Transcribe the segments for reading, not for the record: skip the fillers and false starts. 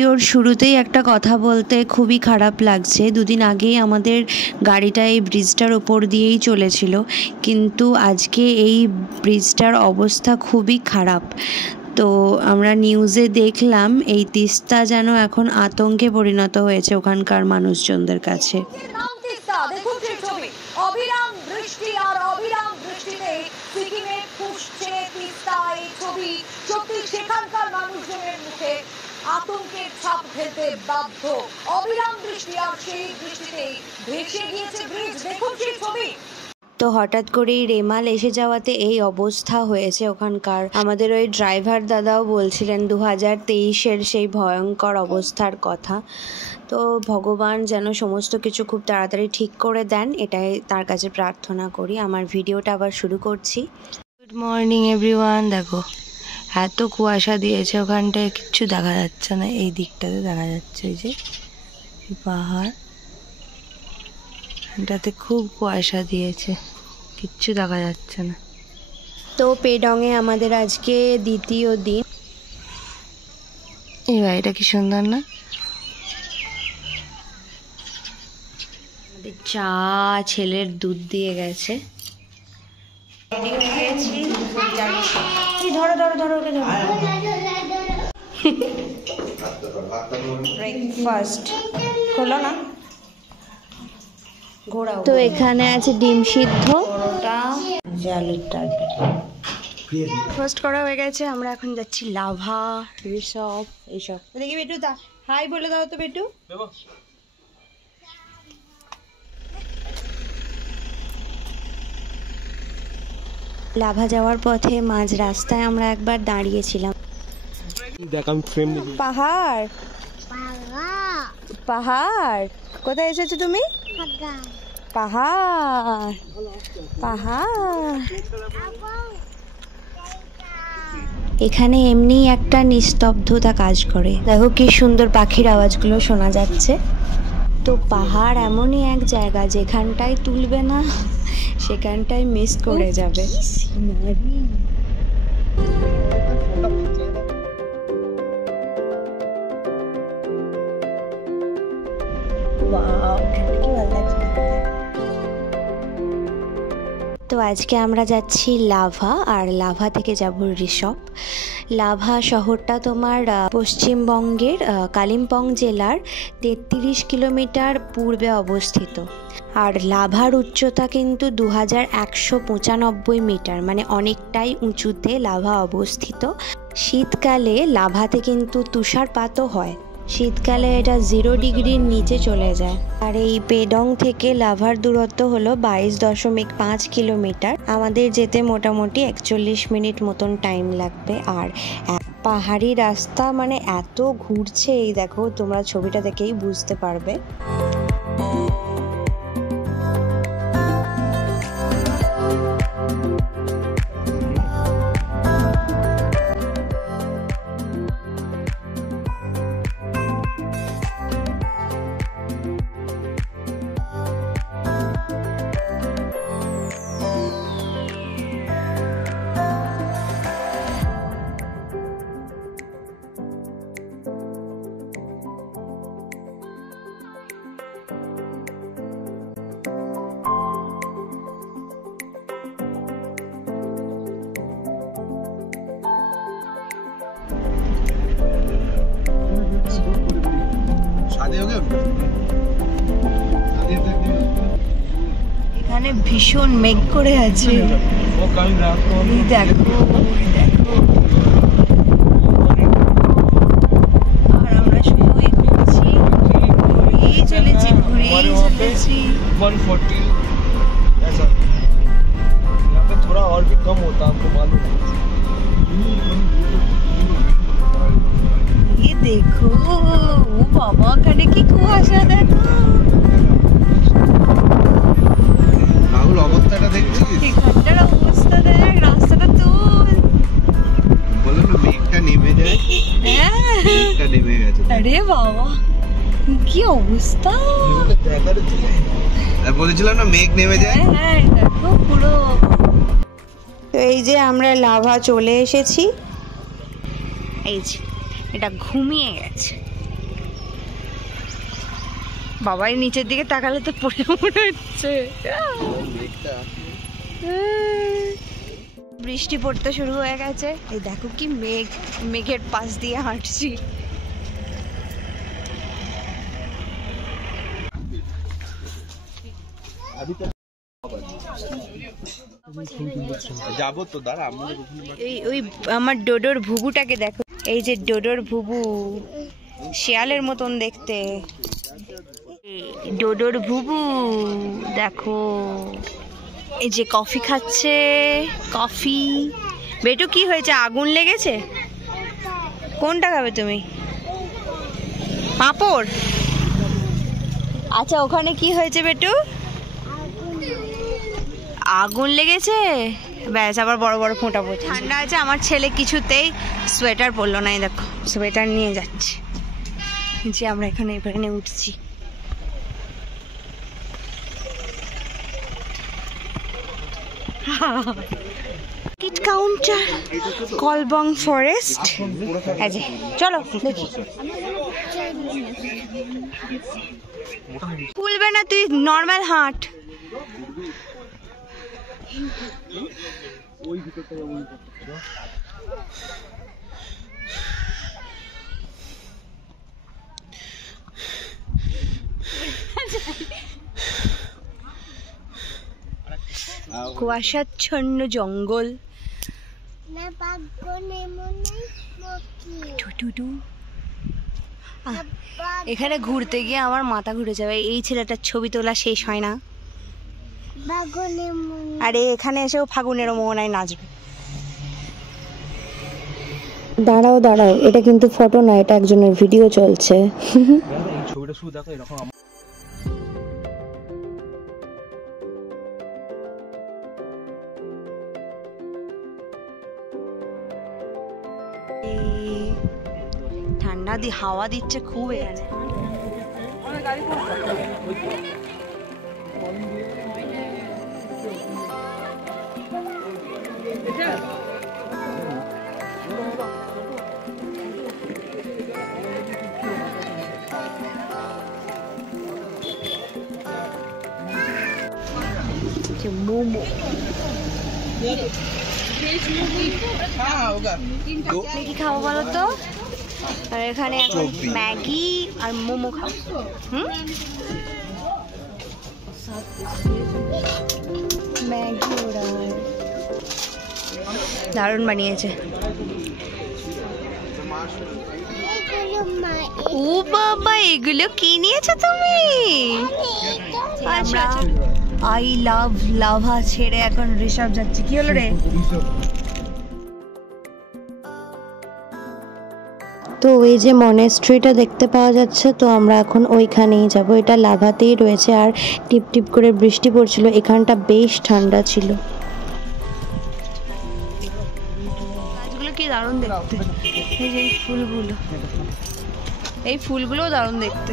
ভিডিওর শুরুতেই একটা কথা বলতে খুবই খারাপ লাগছে। দুদিন আগেই আমাদের গাড়িটা এই ব্রিজটার ওপর দিয়েই চলেছিল, কিন্তু আজকে এই ব্রিজটার অবস্থা খুবই খারাপ। তো আমরা নিউজে দেখলাম এই তিস্তা যেন এখন আতঙ্কে পরিণত হয়েছে ওখানকার মানুষজনদের কাছে। অবিরাম বৃষ্টি আর অবিরাম বৃষ্টিতে সিকিমে ফুসছে তিস্তা। এই ছবি সত্যি সেখানকার মানুষজনের মুখে আতঙ্কের ছাপ ফেলতে বাধ্য। অবিরাম বৃষ্টি আর সেই বৃষ্টিতে ভেসে গিয়েছে ব্রিজ। দেখুন সেই ছবি। তো হঠাৎ করেই রেমাল এসে যাওয়াতে এই অবস্থা হয়েছে ওখানকার। আমাদের ওই ড্রাইভার দাদাও বলছিলেন 2023-এর সেই ভয়ঙ্কর অবস্থার কথা। তো ভগবান যেন সমস্ত কিছু খুব তাড়াতাড়ি ঠিক করে দেন, এটাই তার কাছে প্রার্থনা করি। আমার ভিডিওটা আবার শুরু করছি। Good morning everyone. দেখো এত কুয়াশা দিয়েছে, ওখানটায় কিচ্ছু দেখা যাচ্ছে না, এই দিকটাতে দেখা যাচ্ছে এই যে পাহাড়, এটাতে খুব কুয়াশা দিয়েছে, কিচ্ছু দেখা যাচ্ছে না। তো পেডংয়ে আমাদের আজকে দ্বিতীয় দিন। এই বাড়িটা কি সুন্দর না? আমাদের চা ছেলের দুধ দিয়ে গেছে। ধরো ধরো ধরো ওকে ধরো। ব্রেকফাস্ট হলো না, ঘোরাও। তো এখানে আছে ডিম সিদ্ধ, পরোটা, আলুর তরকারি। ফার্স্ট করা হয়ে গেছে, আমরা এখন যাচ্ছি লাভা, রিসর্ট এইসব। দেখি বেটু দা হাই বলে দাও তো বেটু। লাভা যাওয়ার পথে মাঝ রাস্তায় আমরা একবার দাঁড়িয়েছিলাম। পাহাড় পাহাড় কোথায় এসেছো তুমি? পাহাড় পাহাড়। এখানে এমনি একটা নিস্তব্ধতা কাজ করে। দেখো কি সুন্দর পাখির আওয়াজগুলো শোনা যাচ্ছে। তো পাহাড় এমনই এক জায়গা যেখানটায় তুলবে না সেখানটায় মিস করে যাবে। তো আজকে আমরা যাচ্ছি লাভা, আর লাভা থেকে যাব ঋষভ। লাভা শহরটা তোমার পশ্চিমবঙ্গের কালিম্পং জেলার 33 কিলোমিটার পূর্বে অবস্থিত। আর লাভার উচ্চতা কিন্তু 2195 মিটার, মানে অনেকটাই উঁচুতে লাভা অবস্থিত। শীতকালে লাভাতে কিন্তু তুষারপাতও হয়। শীতকালে এটা 0 ডিগ্রির নিচে চলে যায়। আর এই পেডং থেকে লাভার দূরত্ব হলো 22.5 কিলোমিটার। আমাদের যেতে মোটামুটি 41 মিনিট মতন টাইম লাগবে। আর পাহাড়ি রাস্তা, মানে এত ঘুরছে, এই দেখো তোমরা ছবিটা দেখেই বুঝতে পারবে। এখানে ভীষণ মেঘ করে আছে, দেখো দেখো। আর আমরা শুধুই ঘুরছি, ঘুরেই চলেছি ঘুরেই চলেছি। 140 ऐसा, यहाँ पे थोड़ा और भी कम होता, आपको मालूम है। ये देखो, ओ बाबा खाने की कुয়াশা দেখো। রাহুল অবস্থাটা দেখছিস? এখানটার অবস্থা দেখ, রাস্তাটা তো বলে না মেঘটা নেমে যায়। হ্যাঁ মেঘটা নেমে গেছে। আরে বাবা কি অবস্থা, বলেছিলাম না মেঘ নেমে যায়। হ্যাঁ দেখো পুরো। তো এই যে আমরা লাভা চলে এসেছি। এই যে এটা ঘুমিয়ে গেছে, বাবাই নিচের দিকে তাকালে তো পড়ে মনে হচ্ছে। বৃষ্টি পড়তে শুরু হয়ে গেছে। এই দেখো কি মেঘ, মেঘের পাশ দিয়ে হাঁটছি। যাবো তো দাঁড়া, এই ওই আমার ডোডোর ভুবুটাকে দেখো, এই যে ডোডোর ভুবু, শিয়ালের মতন দেখতে ডোডোর ভুবু দেখো। এই যে কফি খাচ্ছে, কফি। বেটু কি হয়েছে, আগুন লেগেছে? কোনটা খাবে তুমি? পাঁপড়? আচ্ছা ওখানে কি হয়েছে বেটু? আগুন লেগেছে, ব্যাস আবার বড় বড় ফোঁটা পড়ছে। ঠান্ডা আছে, আমার ছেলে কিছুতেই সোয়েটার পরলো না। এই দেখো সোয়েটার নিয়ে যাচ্ছে। যে আমরা এখানে উঠছি। টিকিট কাউন্টার, কলবং ফরেস্ট। চলো দেখি। খুলবে না, তুই নর্মাল হাঁট। কুয়াশাচ্ছন্ন জঙ্গল। এখানে ঘুরতে গিয়ে আমার মাথা ঘুরে যাবে। এই ছেলেটার ছবি তোলা শেষ হয় না। আরে এখানে এসেও ফাগুনেরও মোহনায় নাচবে। দাঁড়াও দাঁড়াও, এটা কিন্তু ফটো না, এটা একজনের ভিডিও চলছে। ছবিটা শুধু দেখো এরকম। ঠান্ডা দি হাওয়া দিচ্ছে খুব এখানে। মোমো কি খাবো বলো তো? আর এখানে এখন ম্যাগি আর মোমো খাবো। ম্যাগি ওরা দারুণ বানিয়েছে। ও বাবা, এগুলো কি নিয়েছো তুমি? আমরা আই লাভ লাভা ছেড়ে এখন ঋষভ যাচ্ছে। কি হলো রে? তো ওই যে মনেস্ট্রিটা দেখতে পাওয়া যাচ্ছে, তো আমরা এখন ওইখানেই যাব। এটা লাভাতেই রয়েছে। আর টিপ টিপ করে বৃষ্টি পড়ছিল, এখানটা বেশ ঠান্ডা ছিল। গাছগুলো কি দারুণ দেখতে। এই যে এই ফুলগুলো, এই ফুলগুলো দারুণ দেখতে।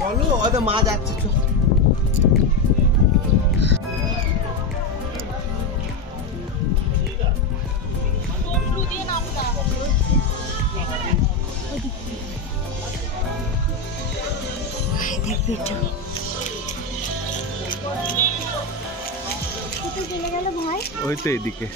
বলো ওদের মা যাচ্ছে। ওই তো এদিকে।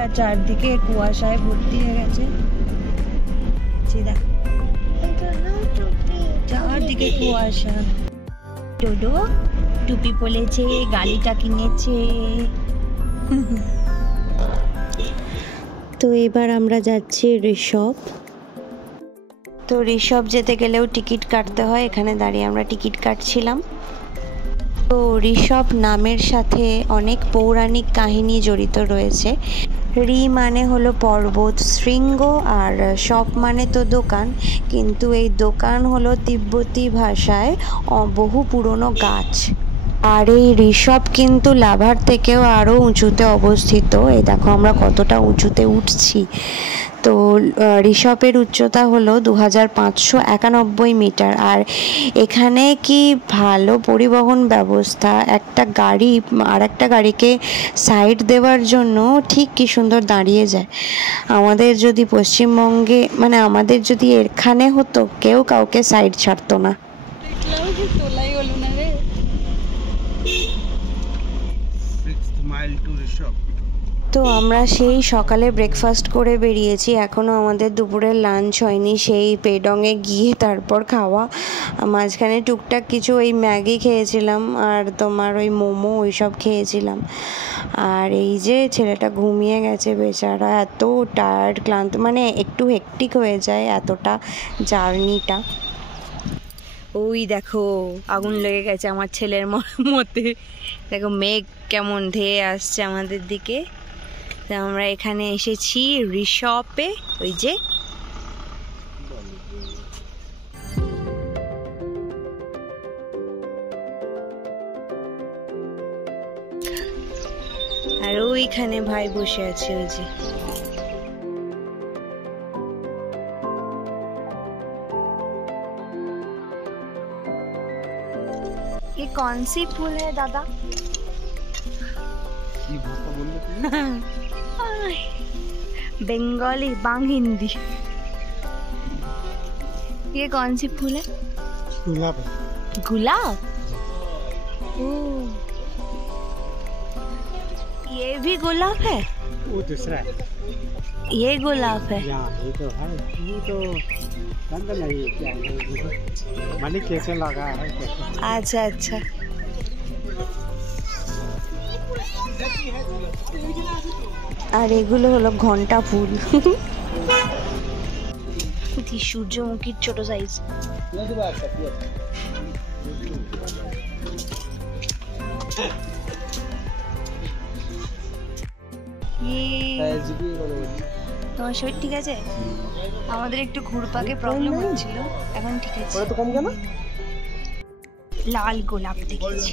আর চারদিকে কুয়াশায় ভর্তি হয়ে গেছে। চারদিকে কুয়াশা। ডোডো টুপি পরেছে, গাড়িটা কিনেছে। তো এবার আমরা যাচ্ছি ঋষভ। তো ঋষভ যেতে গেলেও টিকিট কাটতে হয়, এখানে দাঁড়িয়ে আমরা টিকিট কাটছিলাম। তো ঋষভ নামের সাথে অনেক পৌরাণিক কাহিনী জড়িত রয়েছে। রি মানে হলো পর্বত, শৃঙ্গ, আর শপ মানে তো দোকান, কিন্তু এই দোকান হলো তিব্বতী ভাষায় বহু পুরনো গাছ। আর এই ঋষভ কিন্তু লাভার থেকেও আরও উঁচুতে অবস্থিত। এই দেখো আমরা কতটা উঁচুতে উঠছি। তো ঋষভের উচ্চতা হলো 2591 মিটার। আর এখানে কি ভালো পরিবহন ব্যবস্থা, একটা গাড়ি আর একটা গাড়িকে সাইড দেওয়ার জন্য ঠিক কি সুন্দর দাঁড়িয়ে যায়। আমাদের যদি পশ্চিমবঙ্গে মানে আমাদের যদি এখানে হতো, কেউ কাউকে সাইড ছাড়তো না। তো আমরা সেই সকালে ব্রেকফাস্ট করে বেরিয়েছি, এখনও আমাদের দুপুরের লাঞ্চ হয়নি। সেই পেডংয়ে গিয়ে তারপর খাওয়া। মাঝখানে টুকটাক কিছু ওই ম্যাগি খেয়েছিলাম আর তোমার ওই মোমো ওইসব খেয়েছিলাম। আর এই যে ছেলেটা ঘুমিয়ে গেছে বেচারা, এত টায়ার্ড ক্লান্ত, মানে একটু হেকটিক হয়ে যায় এতটা জার্নিটা। ওই দেখো আগুন লেগে গেছে আমার ছেলের মতে। দেখো মেঘ কেমন ধেয়ে আসছে আমাদের দিকে। আমরা এখানে এসেছি ঋষভে। ওই যে আর ওইখানে ভাই বসে আছে। ওই যে ये कौन सी फूल है दादा? बंगाली बांग हिंदी। ये कौन सी फूल है? गुलाब। गुलाब? ये भी गुलाब है? वो दूसरा है। ये गुलाब है? ये तो है, ये तो गंदा नहीं है, क्या मानी कैसे लगा है कैसे? अच्छा अच्छा। আর এগুলো হলো ঘন্টা ফুল। সূর্যমুখীর ছোট সাইজ। তোমার শরীর ঠিক আছে? আমাদের একটু ঘুরপাকে প্রবলেম হচ্ছিল, এখন ঠিক আছে। লাল গোলাপ দেখেছি।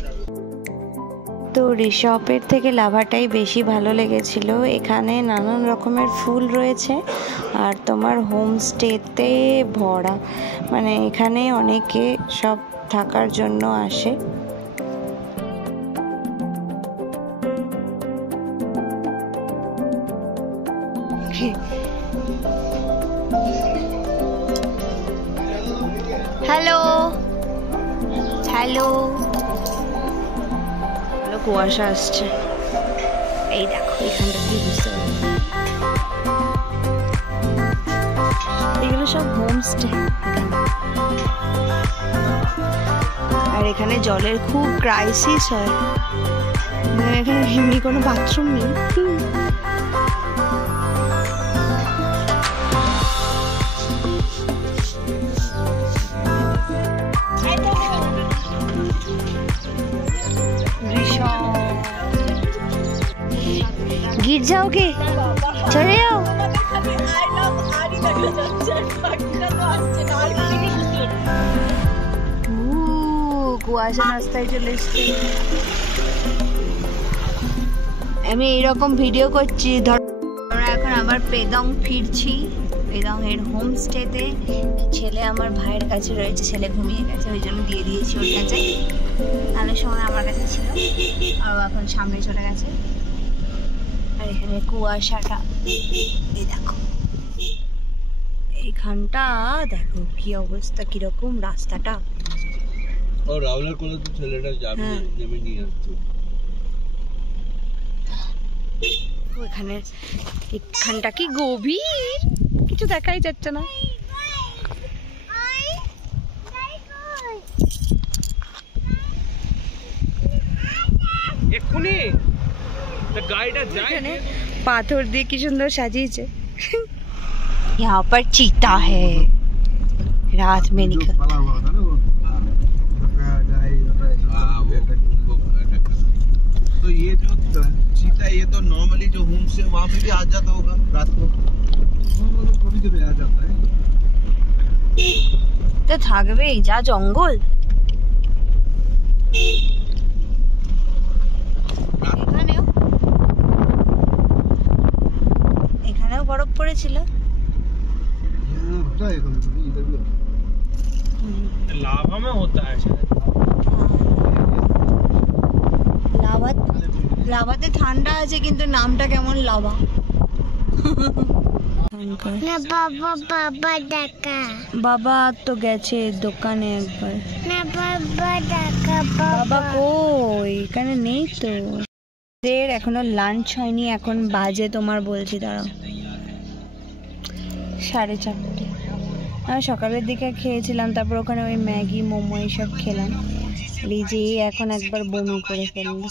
তো ঋষভের থেকে লাভাটাই বেশি ভালো লেগেছিল। এখানে নানান রকমের ফুল রয়েছে আর তোমার হোমস্টেতে ভরা, মানে এখানে অনেকে সব থাকার জন্য আসে। হ্যালো হ্যালো, কুয়াশা আসছে। এই দেখো এখানটা কি বুঝতে পারবে, এগুলো সব হোমস্টে। আর এখানে জলের খুব ক্রাইসিস হয়, এখানে এমনি কোনো বাথরুম নেই। गिर जाओगे, चले जाओ। কুয়াশা রাস্তায় চলে এসছে। আমি এইরকম ভিডিও করছি। ধর আমরা এখন আবার পেদং ফিরছি, পেদং এর হোমস্টেতে। ছেলে আমার ভাইয়ের কাছে রয়েছে, ছেলে ঘুমিয়ে গেছে, ওই জন্য দিয়ে দিয়েছি ওর কাছে। তাহলে সময় আমার কাছে ছিল, আর এখন সামনে চলে গেছে। আর এখানে কুয়াশাটা এই দেখো, এইখানটা দেখো কি অবস্থা, কিরকম রাস্তাটা। ও রাহুলের কোলে তো ছেলেটা যাবে, নেমে নিয়ে আসছে। এখানটা কি গভীর, কিছু দেখাই যাচ্ছে না। এক্ষুনি গাড়িটা যায়, পাথর দিয়ে কি সুন্দর সাজিয়েছে। यहाँ पर चीता है, रात में निकल। तो ये जो चीता, ये तो नॉर्मली जो होम से वहाँ पे भी आ जाता होगा रात को, कभी कभी आ जाता है। তো থাকবেই, যা জঙ্গল। এখানেও বরফ পড়েছিল। लावा में होता है शायद। লাভাতে ঠান্ডা আছে, কিন্তু নামটা কেমন লাভা। না বাবা, বাবা ডাকা। বাবা তো গেছে দোকানে একবার। না বাবা ডাকা। বাবা কই, এখানে নেই তো। এখনো লাঞ্চ হয়নি, এখন বাজে তোমার বলছি দাঁড়াও 4:30। আমি সকালের দিকে খেয়েছিলাম, তারপর ওখানে ওই ম্যাগি মোমো এইসব খেলাম। এই যে এখন একবার বমি করে ফেললো,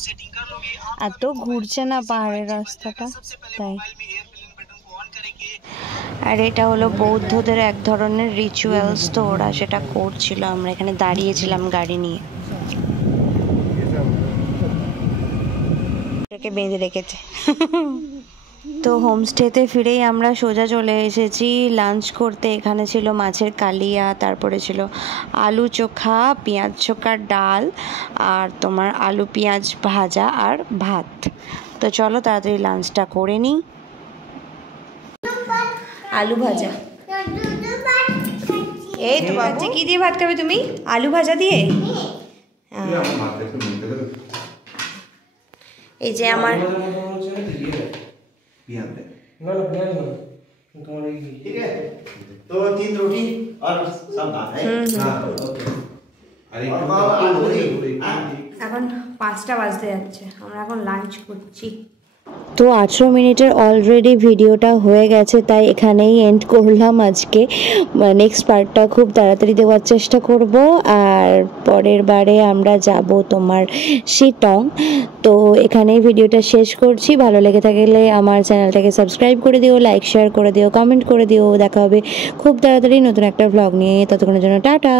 এত ঘুরছে না পাহাড়ের রাস্তাটা তাই। আর এটা হলো বৌদ্ধদের এক ধরনের রিচুয়ালস, তো ওরা সেটা করছিল, আমরা এখানে দাঁড়িয়েছিলাম গাড়ি নিয়ে। বেঁধে রেখেছে। তো হোমস্টেতে ফিরেই আমরা সোজা চলে এসেছি লাঞ্চ করতে। এখানে ছিল মাছের কালিয়া, তারপরে ছিল আলু চোখা, পেঁয়াজ চোখার ডাল, আর তোমার আলু পেঁয়াজ ভাজা আর ভাত। তো চলো তাড়াতাড়ি লাঞ্চটা করে নিই। আলু ভাজা, এই তো বাচ্চা কি দিয়ে ভাত খাবে তুমি? আলু ভাজা দিয়ে। এই যে আমার तो 3 रोटी और सब दाल है। এখন 5টা বাজতে যাচ্ছে, আমরা এখন লাঞ্চ করছি। তো 18 মিনিটের অলরেডি ভিডিওটা হয়ে গেছে, তাই এখানেই এন্ড করলাম আজকে। নেক্সট পার্টটা খুব তাড়াতাড়ি দেওয়ার চেষ্টা করব। আর পরের বারে আমরা যাব তোমার শিটং। তো এখানেই ভিডিওটা শেষ করছি। ভালো লেগে থাকলে আমার চ্যানেলটাকে সাবস্ক্রাইব করে দিও, লাইক শেয়ার করে দিও, কমেন্ট করে দিও। দেখা হবে খুব তাড়াতাড়ি নতুন একটা ব্লগ নিয়ে। ততক্ষণের জন্য টাটা।